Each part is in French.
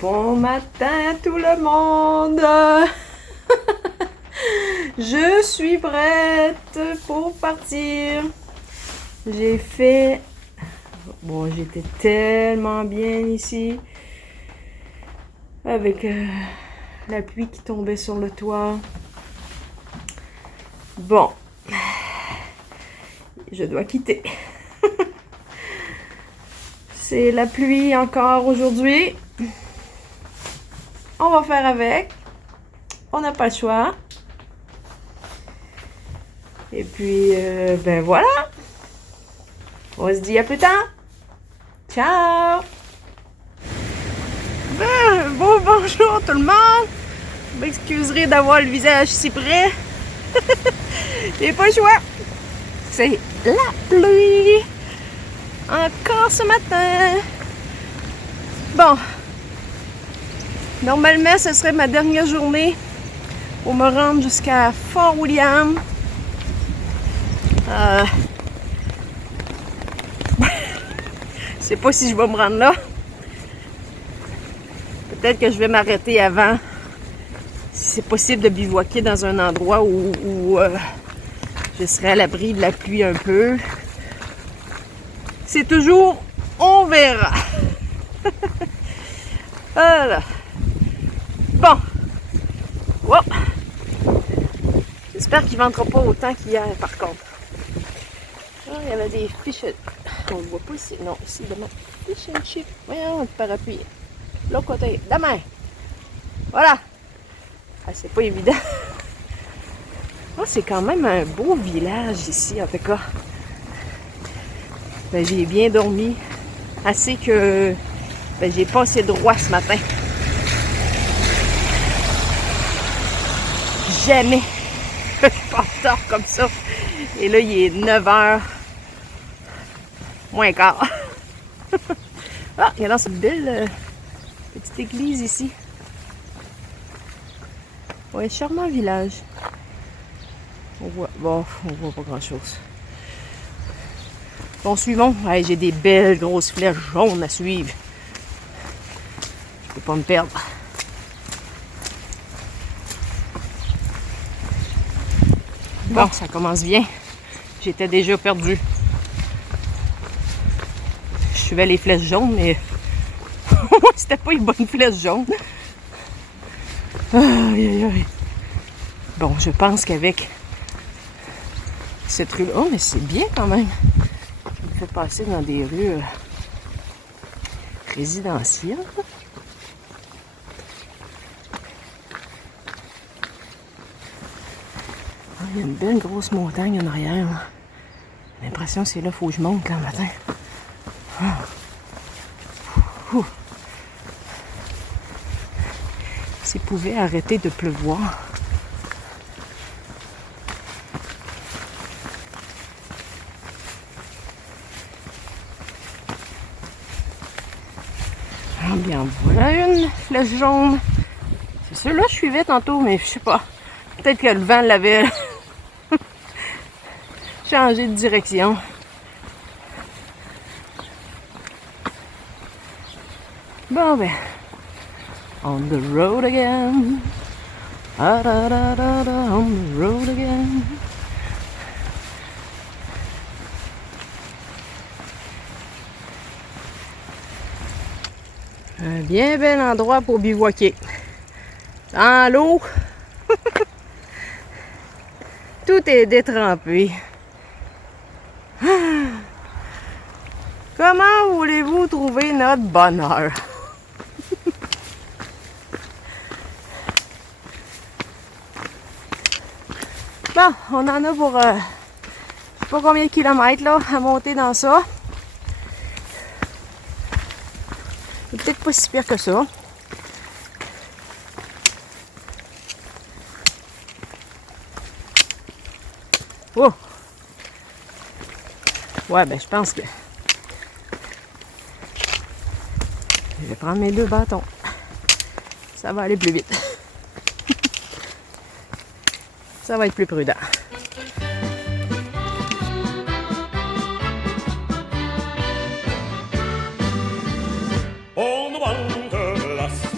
Bon matin tout le monde! Je suis prête pour partir. J'ai fait... Bon, j'étais tellement bien ici. Avec la pluie qui tombait sur le toit. Bon. Je dois quitter. C'est la pluie encore aujourd'hui. On va faire avec. On n'a pas le choix. Et puis, ben voilà. On se dit à plus tard. Ciao! Bon bonjour tout le monde! Vous m'excuserez d'avoir le visage si près. J'ai pas le choix. C'est la pluie. Encore ce matin. Bon. Normalement, ce serait ma dernière journée pour me rendre jusqu'à Fort William. Je sais pas si je vais me rendre là. Peut-être que je vais m'arrêter avant. Si c'est possible de bivouaquer dans un endroit où je serai à l'abri de la pluie un peu. C'est toujours, on verra. Voilà. Bon. Oh. J'espère qu'il ne ventera pas autant qu'hier, par contre. Ah, il y avait des fish. On ne le voit pas ici. Non, ici, demain. Fish and chip. Voyons, le parapluie. L'autre côté. Demain. Voilà. Ah, c'est pas évident. Oh, c'est quand même un beau village ici, en tout cas. Ben, j'ai bien dormi. Assez que ben, j'ai passé droit ce matin. Jamais je passe tard comme ça. Et là, il est 9h moins quart. Ah, il y a dans cette belle petite église ici. Ouais, charmant village. On voit, bon, on voit pas grand chose. Bon, suivons. Ouais, j'ai des belles grosses flèches jaunes à suivre. Je peux pas me perdre. Bon, ça commence bien. J'étais déjà perdue. Je suivais les flèches jaunes, mais c'était pas une bonne flèche jaune. Aïe, aïe, aïe. Bon, je pense qu'avec cette rue-là... Oh, mais c'est bien quand même. Je me fais passer dans des rues résidentielles. Ah, il y a une belle grosse montagne en arrière. J'ai l'impression que c'est là qu'il faut que je monte là, le matin. Ah. S'il pouvait arrêter de pleuvoir. Ah bien, voilà une flèche jaune. C'est ceux-là que je suivais tantôt, mais je sais pas. Peut-être que le vent l'avait changé de direction. Bon ben, on the road again. Ah, da, da, da, da, on the road again. Un bien bel endroit pour bivouaquer. Dans l'eau. Tout est détrempé. Comment voulez-vous trouver notre bonheur? Bon, on en a pour je sais pas combien de kilomètres là, à monter dans ça. C'est peut-être pas si pire que ça. Oh! Ouais, ben je pense que je vais prendre mes 2 bâtons. Ça va aller plus vite. Ça va être plus prudent. On the wanderlust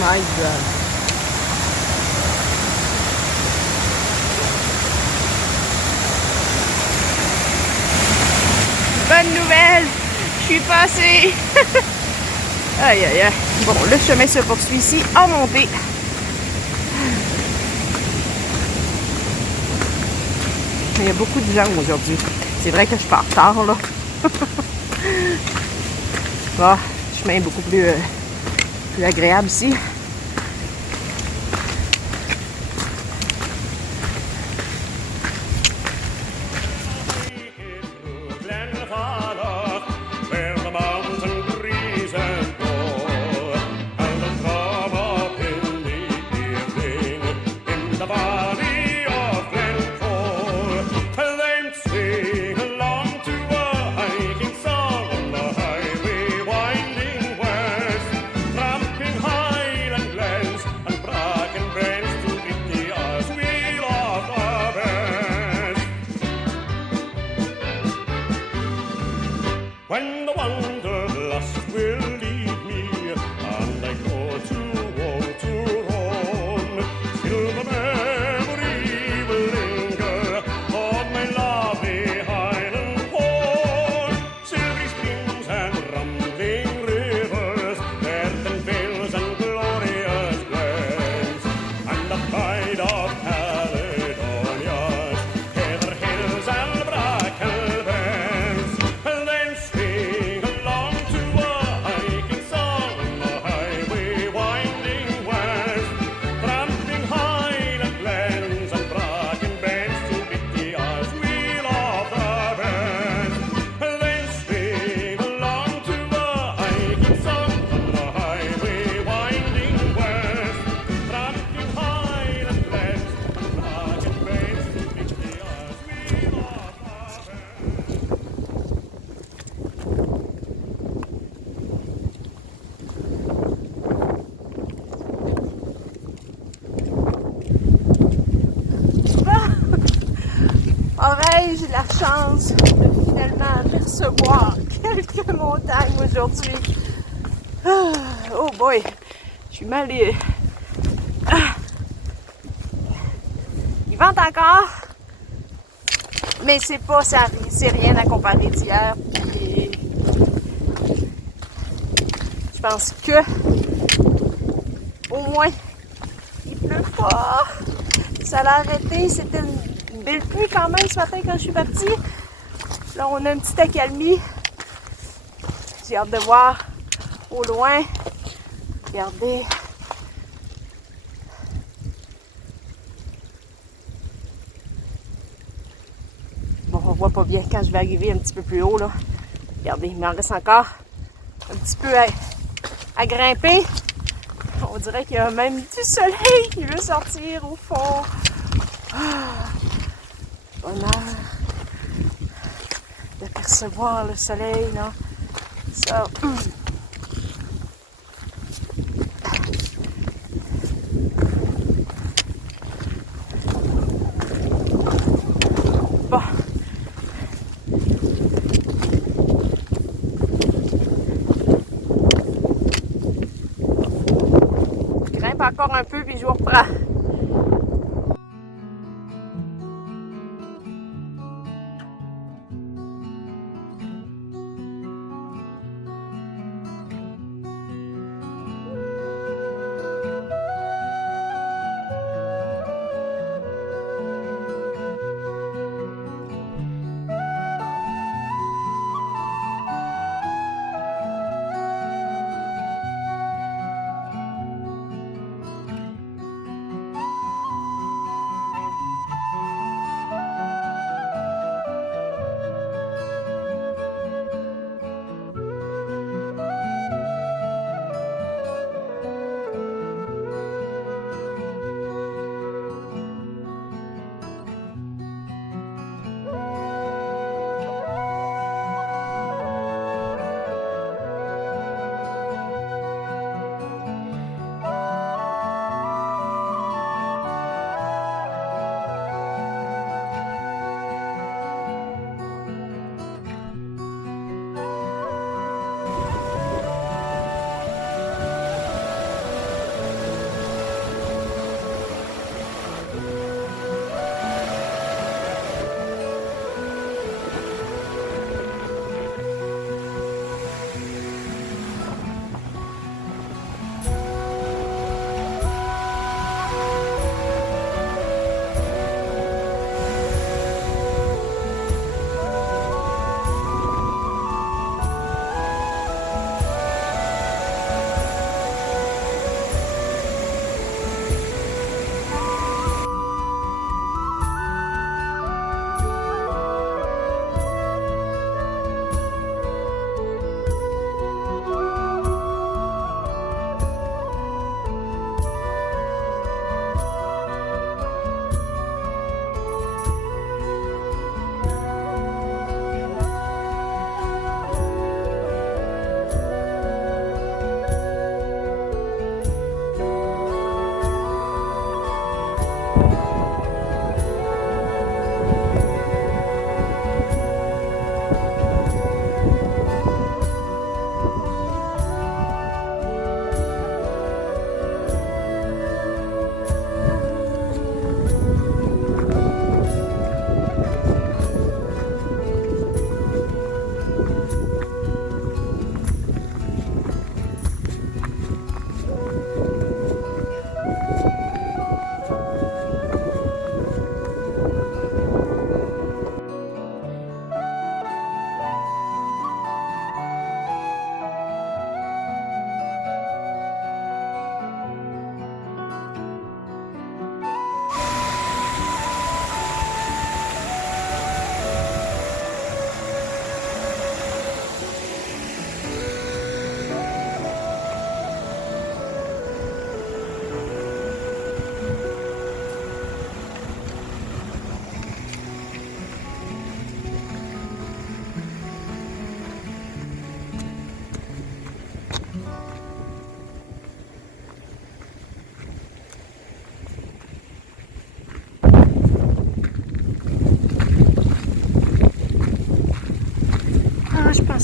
my God. Bonne nouvelle, je suis passée. Aïe aïe aïe. Bon, le chemin se poursuit ici en montée. Il y a beaucoup de gens aujourd'hui. C'est vrai que je pars tard là. Bon, le chemin est beaucoup plus agréable ici. When the wanderlust will leave me, and I go to woe to roam, still the memory will linger of my lovely Highland home. Silvery streams and rumbling rivers, earthen vales and glorious glens, and the pride of Caledonia's heather hills and bracken bens. Aurais-je la chance de finalement apercevoir quelques montagnes aujourd'hui? Oh boy, je suis mal. Il vente encore, mais c'est pas ça, c'est rien à comparer d'hier. Puis je pense que au moins il pleut pas. Ça l'a arrêté, c'était une belle pluie quand même ce matin quand je suis partie. Là, on a une petite accalmie. J'ai hâte de voir au loin. Regardez. Bon, on voit pas bien quand je vais arriver un petit peu plus haut, là. Regardez, il m'en reste encore un petit peu à grimper. On dirait qu'il y a même du soleil qui veut sortir au fond. Bonheur de percevoir le soleil, là. Ça. Bon. Je grimpe encore un peu puis je vous reprends.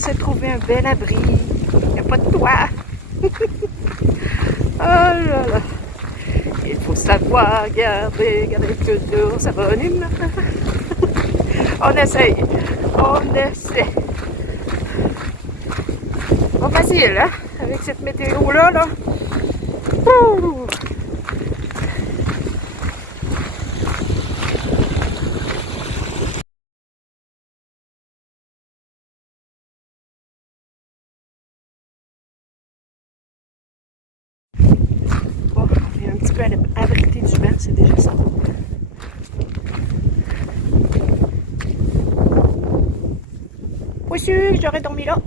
se trouver un bel abri. Il n'y a pas de toit. Oh là là. Il faut savoir garder toujours sa bonne humeur. On essaye. On essaie. Pas facile, hein? Avec cette météo-là, là. Ouh. Bon, on est un petit peu abrité du vent, c'est déjà ça. Pas sûr que j'aurais dormi là.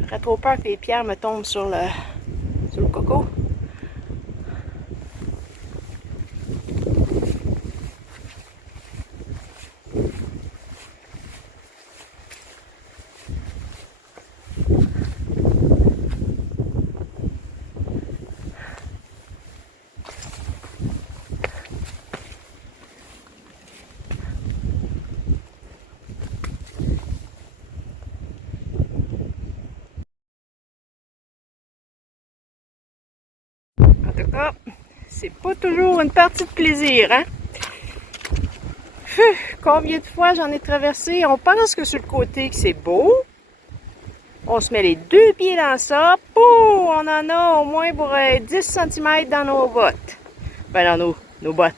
J'aurais trop peur que les pierres me tombent sur le coco. En tout cas, c'est pas toujours une partie de plaisir, hein? Combien de fois j'en ai traversé? On pense que sur le côté que c'est beau. On se met les deux pieds dans ça. Pouf! On en a au moins pour 10 cm dans nos bottes. Ben, dans nos bottes.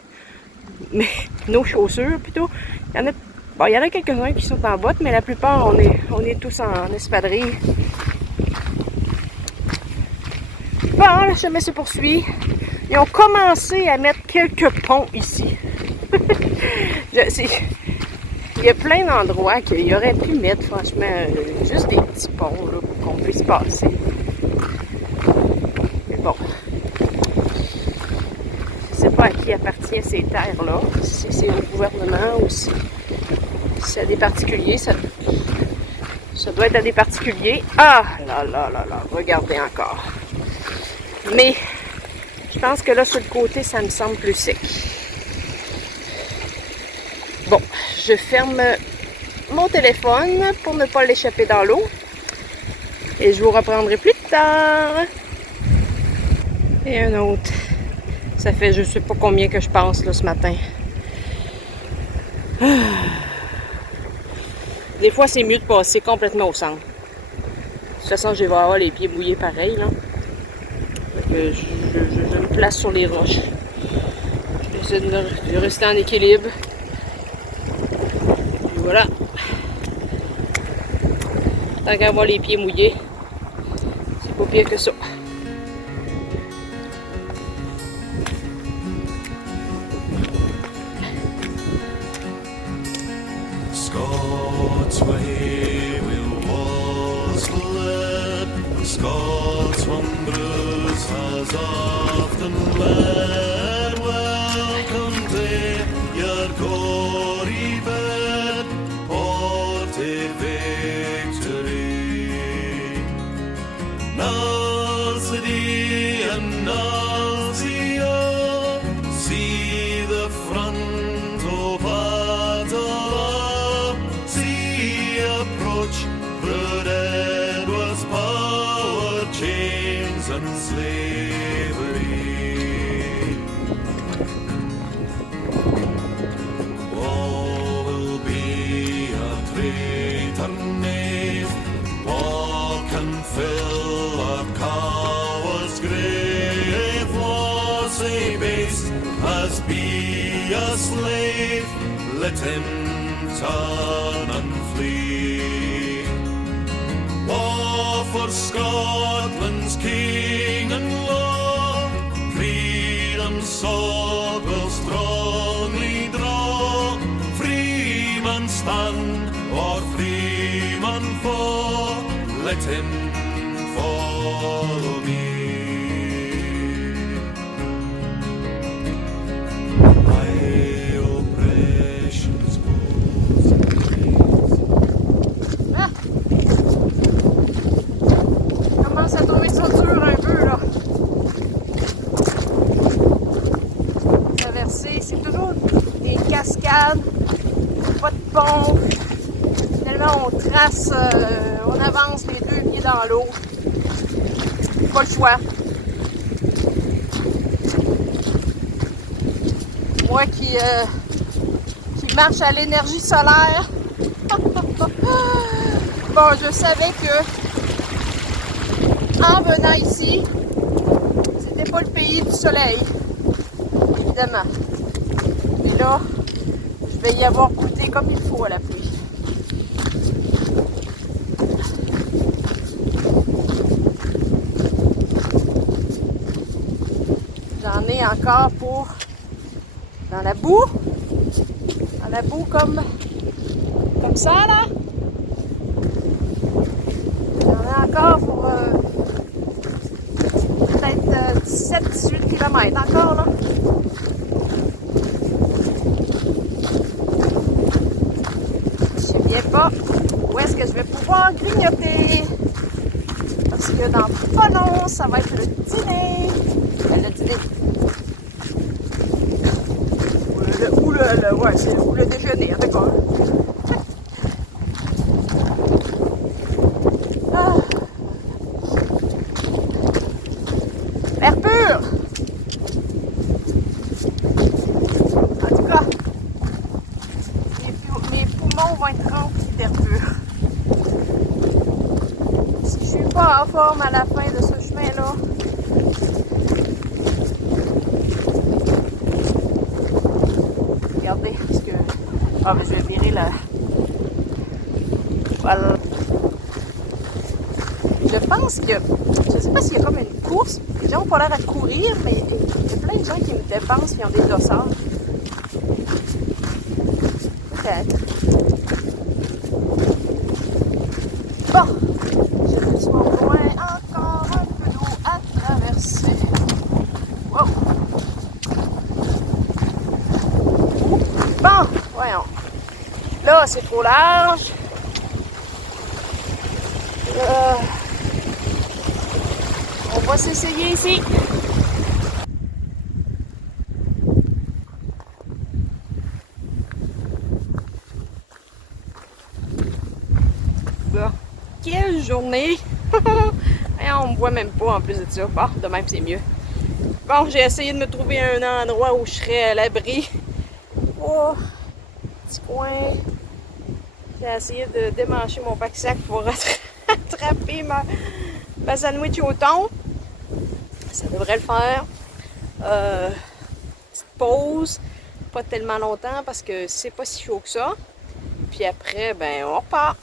Mais nos chaussures, plutôt. Il y en a quelques-uns qui sont en bottes, mais la plupart, on est tous en espadrille. Bon, le chemin se poursuit. Ils ont commencé à mettre quelques ponts ici. Il y a plein d'endroits qu'il aurait pu mettre, franchement, juste des petits ponts là, pour qu'on puisse passer. Mais bon, je ne sais pas à qui appartient ces terres-là, si c'est au gouvernement ou si c'est à des particuliers. Ça doit être à des particuliers. Ah là là là là, regardez encore. Mais je pense que là, sur le côté, ça me semble plus sec. Bon, je ferme mon téléphone pour ne pas l'échapper dans l'eau. Et je vous reprendrai plus tard. Et un autre. Ça fait je sais pas combien que je passe là ce matin. Des fois, c'est mieux de passer complètement au centre. De toute façon, je vais avoir les pieds mouillés pareil, là. Je me place sur les roches. J'essaie de rester en équilibre. Et voilà. Tant qu'à avoir les pieds mouillés, c'est pas pire que ça. Scots way will was led, Scots wonders has often led. Welcome to your gory bed, ported victory. Narsity and Narsio, see the front of Padua, see approach Broad Edward's power, chains and slavery. War will be a traitor knave, war can fill a coward's grave. War say base as be a slave, let him turn and flee. War for Scotland's king and law, freedom's sword will strongly draw. Freeman stand or freeman fall, let him follow me. My oppression's bows and chains. Ah! Commence à tomber sur dur un peu là. Traverser, c'est toujours des cascades, pas de pont. Finalement, on traverse place, on avance les deux pieds dans l'eau. Pas le choix. Moi qui marche à l'énergie solaire. Bon, je savais que en venant ici, c'était pas le pays du soleil, évidemment. Mais là, je vais y avoir goûté comme il faut à la pluie. J'en ai encore pour dans la boue. Dans la boue comme ça là. J'en ai encore pour peut-être 17-18 km encore là. Je sais bien pas où est-ce que je vais pouvoir grignoter. Parce que dans pas long, ça va être le dîner. Le dîner. Ou le déjeuner, d'accord. Ah. L'air pur! En tout cas, mes poumons vont être remplis d'air pur. Si je suis pas en forme à la fin de ce chemin-là, regardez, parce que... Ah, mais je vais virer là. Voilà. Je pense que... Je sais pas s'il y a comme une course. Les gens ont pas l'air à courir, mais il y a plein de gens qui me dépensent qui ont des dossards. Peut-être. Bon. Je me suis au loin encore un peu d'eau à traverser. Wow. Bon, voyons. Là, c'est trop large. On va s'essayer ici. Bon. Quelle journée! Et on me voit même pas en plus de ça. Bon, de même c'est mieux. Bon, j'ai essayé de me trouver un endroit où je serais à l'abri. Oh, petit coin. J'ai essayé de démancher mon pack-sac pour attraper ma sandwich au thon. Ça devrait le faire. Petite pause. Pas tellement longtemps parce que c'est pas si chaud que ça. Puis après, ben on repart.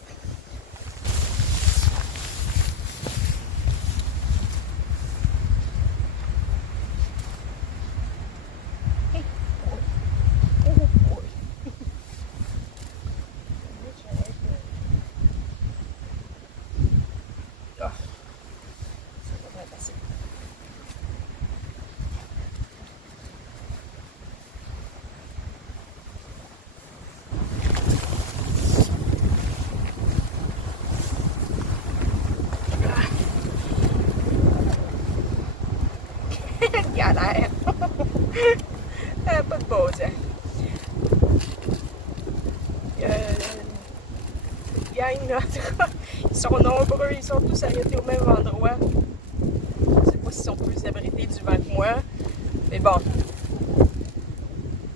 Galère. Pas de beau, tiens. Cette gang, là, ils sont nombreux, ils sont tous arrêtés au même endroit. Je sais pas s'ils sont plus abrités du vent que moi. Mais bon.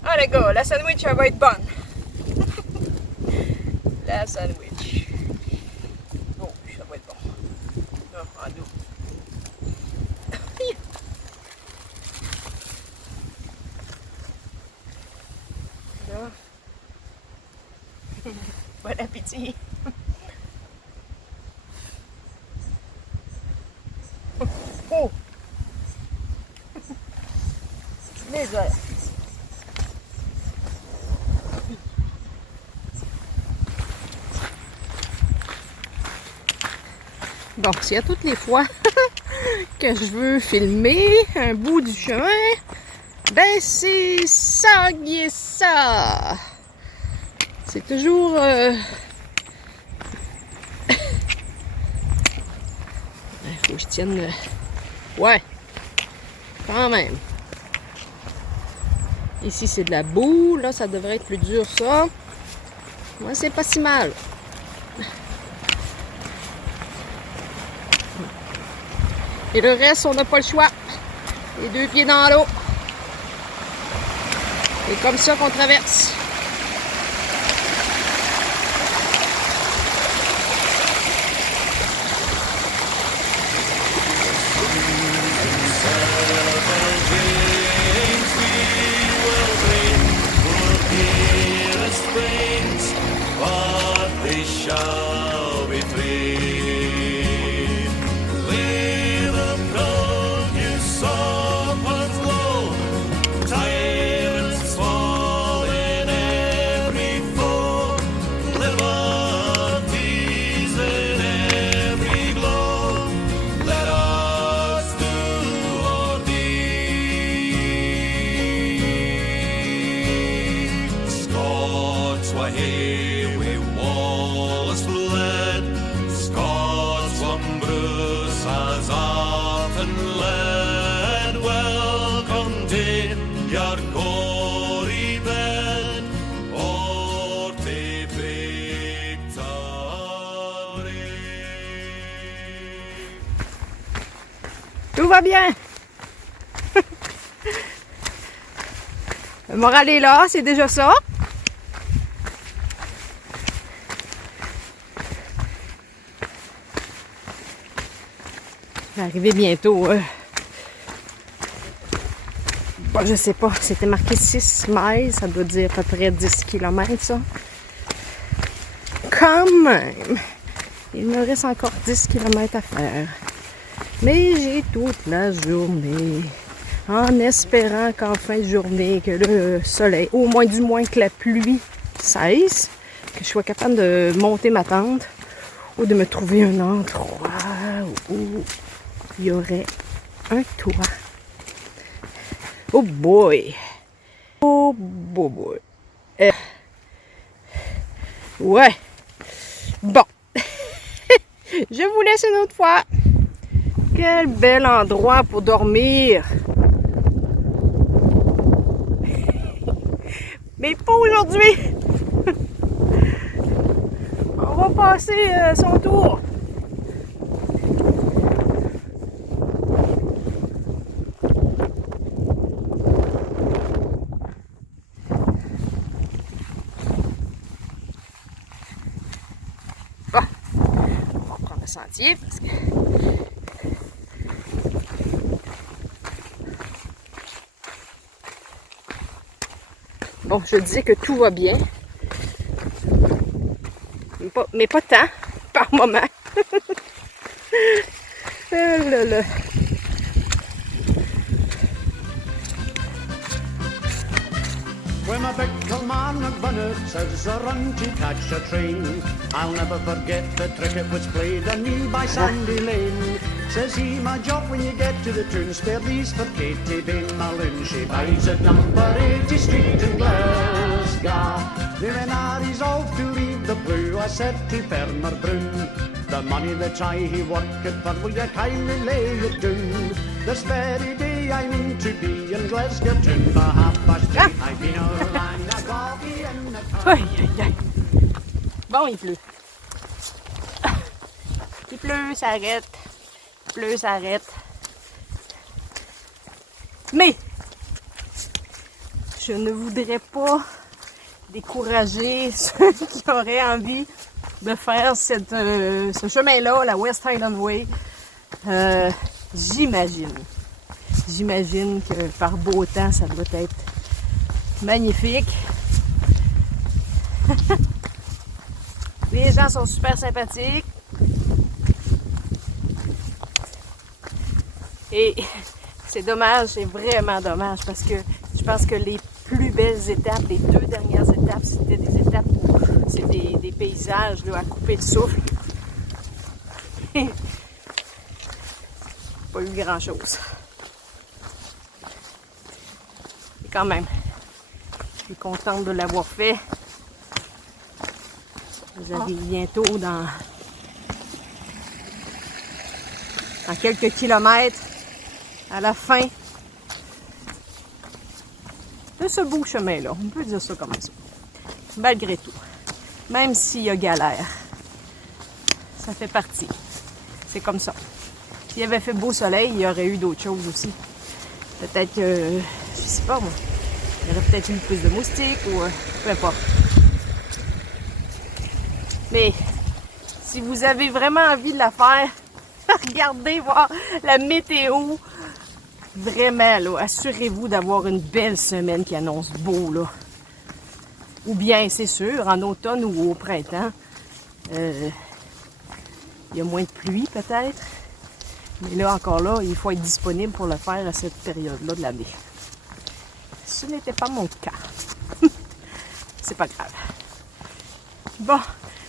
Ah les gars, la sandwich elle va être bonne. La sandwich. Oh, ça va être bon. Non, en dos. Là. Bon appétit. Oh! Désolé. Bon, s'il y a toutes les fois que je veux filmer un bout du chemin, ben c'est ça qui est ça. C'est toujours... faut que je tienne... Ouais, quand même. Ici, c'est de la boue. Là, ça devrait être plus dur, ça. Moi, c'est pas si mal. Et le reste, on n'a pas le choix. Les 2 pieds dans l'eau. C'est comme ça qu'on traverse. But they shall be free. Lay the proud you suffered low, tyrants fall in every foe, liberties in every glow. Let us do our deed. Scots were here, we Wallace bled. Scots one Bruce has often led. Welcome to your gory bed, or to victory. Tout va bien. Le moral est là, c'est déjà ça. Je vais arriver bientôt. Bon, je sais pas, c'était marqué 6 miles, ça doit dire à peu près 10 km ça. Quand même, il me reste encore 10 km à faire. Mais j'ai toute la journée, en espérant qu'en fin de journée, que le soleil, au moins du moins que la pluie cesse, que je sois capable de monter ma tente ou de me trouver un endroit où il y aurait un toit. Oh boy! Oh boy! Ouais! Bon! Je vous laisse une autre fois. Quel bel endroit pour dormir! Mais pas aujourd'hui! On va passer son tour. Bon, on va prendre le sentier parce que... Bon, je disais que tout va bien. Mais pas tant, par moment. Oh là là. When my big man McBunnett says a run to catch a train, I'll never forget the trick it was played on me by Sandy Lane. Says he, my job when you get to the tune, spare these for Katie Bain Malone. She buys at number 80 Street in Glasgow. Then when I resolved to leave the blue, I said to Farmer Brown, the money that he worked for, will you kindly lay it down? This very day I mean to be in Glasgow town for 2:30. I've been around the coffee and the Aïe, aïe, aïe. Bon, il pleut. Il pleut, ça arrête. Il pleut, ça arrête. Mais, je ne voudrais pas décourager ceux qui auraient envie de faire ce chemin-là, la West Highland Way. J'imagine que par beau temps, ça doit être magnifique. Les gens sont super sympathiques. Et c'est dommage, c'est vraiment dommage parce que je pense que les plus belles étapes, les 2 dernières étapes, c'était des étapes où c'est des paysages là, à couper le souffle. Pas eu grand-chose. Mais quand même, je suis contente de l'avoir fait. J'arrive bientôt dans quelques kilomètres à la fin de ce beau chemin-là. On peut dire ça comme ça. Malgré tout. Même s'il y a galère. Ça fait partie. C'est comme ça. S'il avait fait beau soleil, il y aurait eu d'autres choses aussi. Peut-être que, je sais pas moi, il y aurait peut-être eu plus de moustiques ou peu importe. Mais si vous avez vraiment envie de la faire, regardez voir la météo. Vraiment, là, assurez-vous d'avoir une belle semaine qui annonce beau, là. Ou bien, c'est sûr, en automne ou au printemps, il y a moins de pluie peut-être. Mais là, encore là, il faut être disponible pour le faire à cette période-là de l'année. Ce n'était pas mon cas. C'est pas grave. Bon,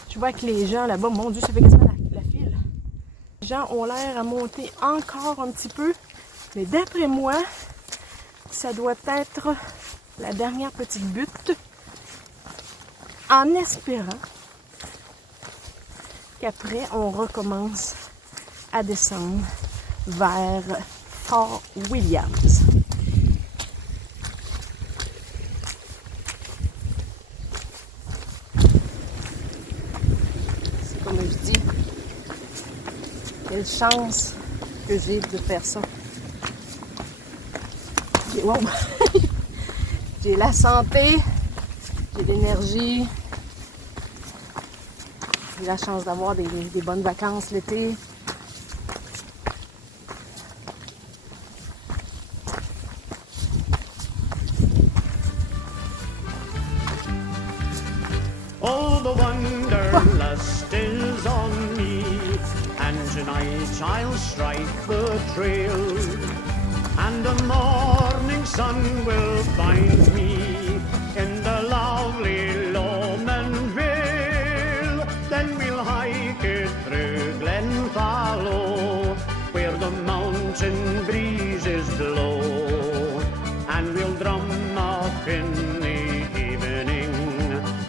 je vois que les gens là-bas, mon Dieu, ça fait quasiment la file. Les gens ont l'air à monter encore un petit peu. Mais d'après moi, ça doit être la dernière petite butte. En espérant qu'après, on recommence à descendre vers Fort Williams. C'est comme je dis, quelle chance que j'ai de faire ça. Wow. J'ai la santé, j'ai l'énergie, j'ai la chance d'avoir des bonnes vacances l'été. All the wanderlust is on me, and tonight I'll strike the trail, and the morning sun will find me in the lovely Lomond Vale. Then we'll hike it through Glenfallow, where the mountain breezes blow, and we'll drum up in the evening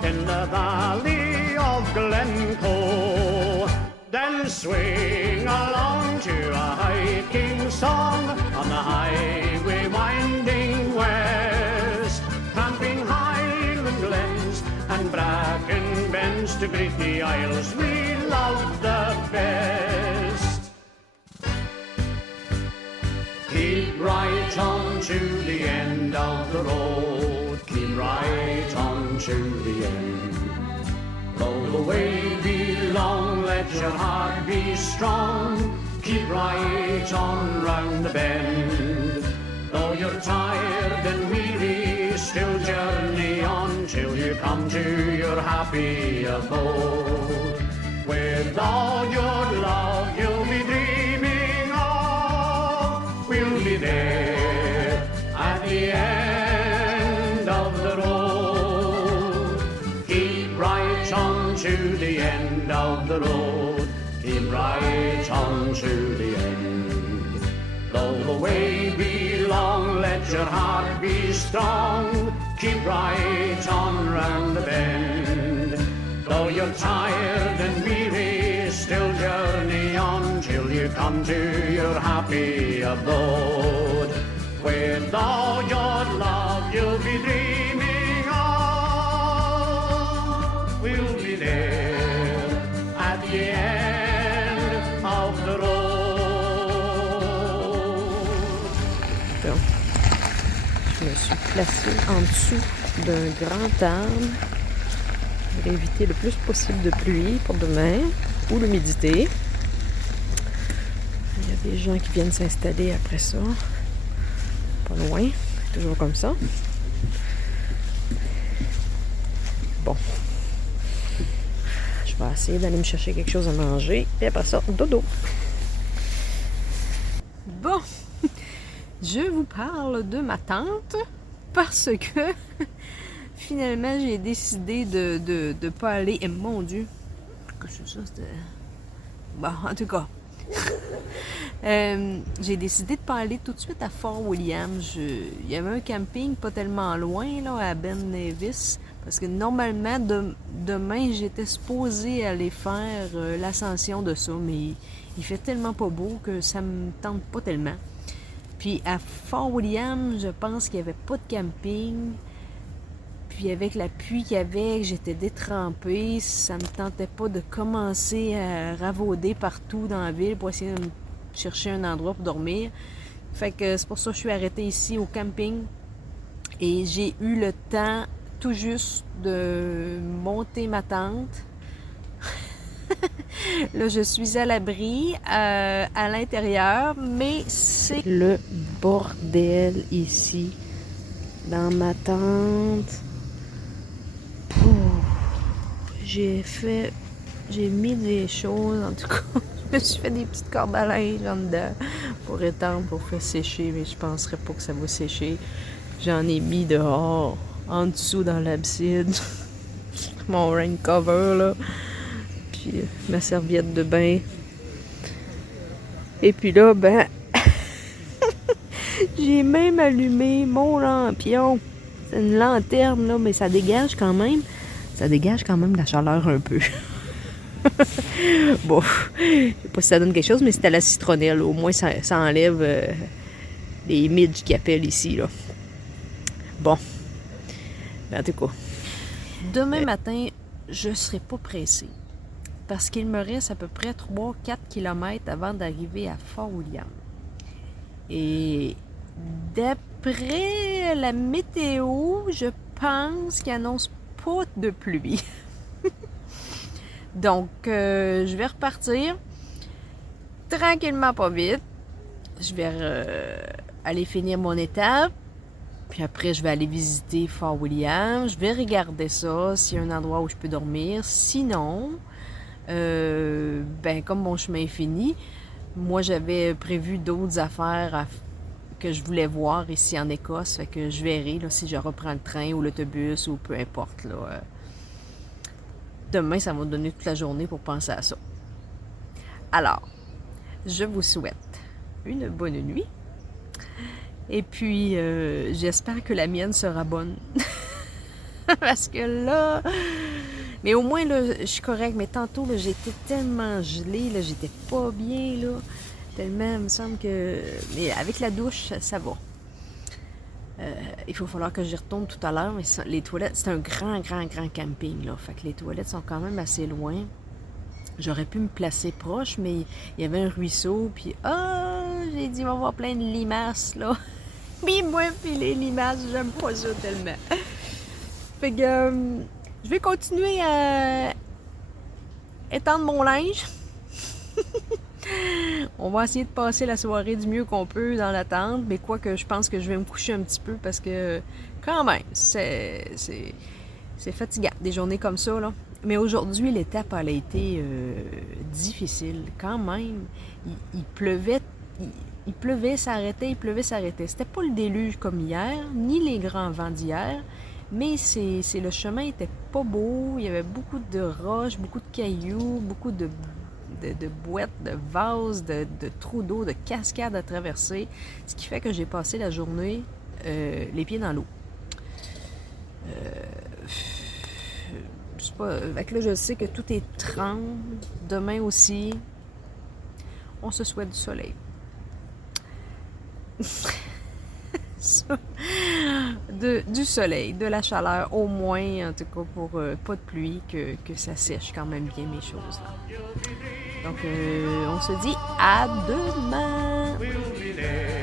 in the valley of Glencoe. Then swing along to a hiking song on the highway winding west, tramping Highland glens and bracken bends to greet the isles we love the best. Keep right on to the end of the road, keep right on to the end. Though the way be long, let your heart be strong, keep right on round the bend. Though you're tired and weary, still journey on till you come to your happy abode. With all your love you'll be dreaming of, we'll be there at the end of the road. Keep right on to the end of the road, keep right on to the end. Though the way be long, let your heart be strong, keep right on round the bend. Though you're tired and weary, still journey on till you come to your happy abode. With all your love you'll be dreaming of, we'll be there at the end of the road. Donc, je me suis placée en dessous d'un grand arbre pour éviter le plus possible de pluie pour demain ou l'humidité. Il y a des gens qui viennent s'installer après ça, pas loin, toujours comme ça. Bon, je vais essayer d'aller me chercher quelque chose à manger et après ça, dodo. Bon, je vous parle de ma tante parce que finalement j'ai décidé de pas aller. Et mon Dieu, que c'est ça, c'était. Bon, en tout cas. J'ai décidé de pas aller tout de suite à Fort Williams. Il y avait un camping pas tellement loin là, à Ben Nevis. Parce que normalement, demain, j'étais supposée aller faire l'ascension de ça. Mais il fait tellement pas beau que ça me tente pas tellement. Puis à Fort Williams, je pense qu'il n'y avait pas de camping. Puis avec la pluie qu'il y avait, j'étais détrempée. Ça me tentait pas de commencer à ravauder partout dans la ville pour essayer de me chercher un endroit pour dormir. Fait que c'est pour ça que je suis arrêtée ici au camping. Et j'ai eu le temps tout juste de monter ma tente. Là, je suis à l'abri à l'intérieur, mais c'est le bordel ici dans ma tente. J'ai mis des choses, en tout cas. Je me suis fait des petites cordes à linge en dedans pour étendre, pour faire sécher, mais je penserais pas que ça va sécher. J'en ai mis dehors, en dessous dans l'abside. Mon rain cover, là. Puis ma serviette de bain. Et puis là, ben, j'ai même allumé mon lampion. C'est une lanterne, là, mais ça dégage quand même. Ça dégage quand même de la chaleur un peu. Bon, je sais pas si ça donne quelque chose, mais c'est à la citronnelle. Au moins, ça enlève les midges qu'ils appellent ici, là. Bon. En tout cas. Demain matin, je serai pas pressée. Parce qu'il me reste à peu près 3-4 km avant d'arriver à Fort-William. Et d'après la météo, je pense qu'il annonce pas de pluie. Donc, je vais repartir tranquillement, pas vite. Je vais aller finir mon étape. Puis après, je vais aller visiter Fort-William. Je vais regarder ça, s'il y a un endroit où je peux dormir. Sinon, ben comme mon chemin est fini, moi, j'avais prévu d'autres affaires que je voulais voir ici en Écosse. Fait que je verrai là, si je reprends le train ou l'autobus ou peu importe, là. Demain, ça va me donner toute la journée pour penser à ça. Alors, je vous souhaite une bonne nuit. Et puis, j'espère que la mienne sera bonne. Parce que là... Mais au moins, là, je suis correcte. Mais tantôt, là, j'étais tellement gelée. Là, j'étais pas bien, là. Tellement, il me semble que... Mais avec la douche, ça va. Il va falloir que j'y retourne tout à l'heure, mais les toilettes, c'est un grand camping, là. Fait que les toilettes sont quand même assez loin. J'aurais pu me placer proche, mais il y avait un ruisseau, puis j'ai dit, on va avoir plein de limaces, là. Puis moi, puis les limaces, j'aime pas ça tellement. Fait que je vais continuer à étendre mon linge. On va essayer de passer la soirée du mieux qu'on peut dans la tente, mais quoique je pense que je vais me coucher un petit peu parce que quand même, c'est fatigant, des journées comme ça, là. Mais aujourd'hui, l'étape elle a été difficile quand même. Il pleuvait, ça arrêtait, il pleuvait, ça arrêtait. C'était pas le déluge comme hier, ni les grands vents d'hier, mais le chemin était pas beau, il y avait beaucoup de roches, beaucoup de cailloux, beaucoup de boîtes, de vases, de trous d'eau, de cascades à traverser, ce qui fait que j'ai passé la journée les pieds dans l'eau. Je sais pas, avec là, je sais que tout est 30, demain aussi. On se souhaite du soleil. Du soleil, de la chaleur, au moins, en tout cas pour pas de pluie, que ça sèche quand même bien mes choses, là. Donc, on se dit à demain! We'll be there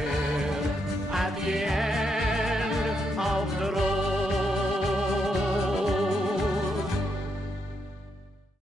at the end.